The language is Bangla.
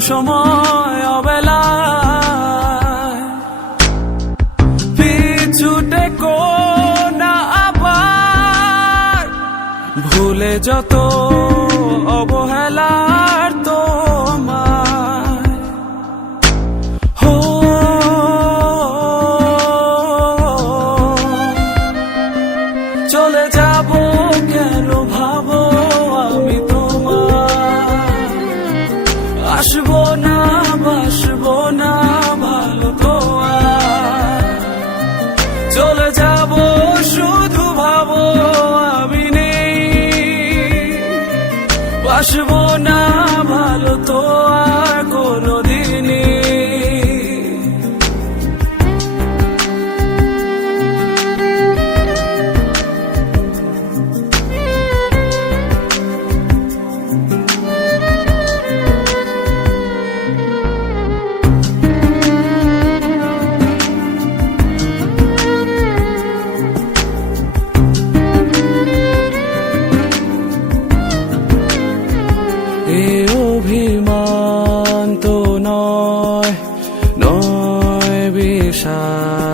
সময় অবেলায় পিছুটে কোনা আবার ভুলে যত অবহেলার তোমায় হো চলে যাব কেন ভাবো আমি তোমার আসবো না বাসবো না ভালো তো আর চলে যাব শুধু ভাবো আমি নেই বাসবো না ভালো তো আর কোনোদিনই অভিমান তো নয় নয় বিষাদ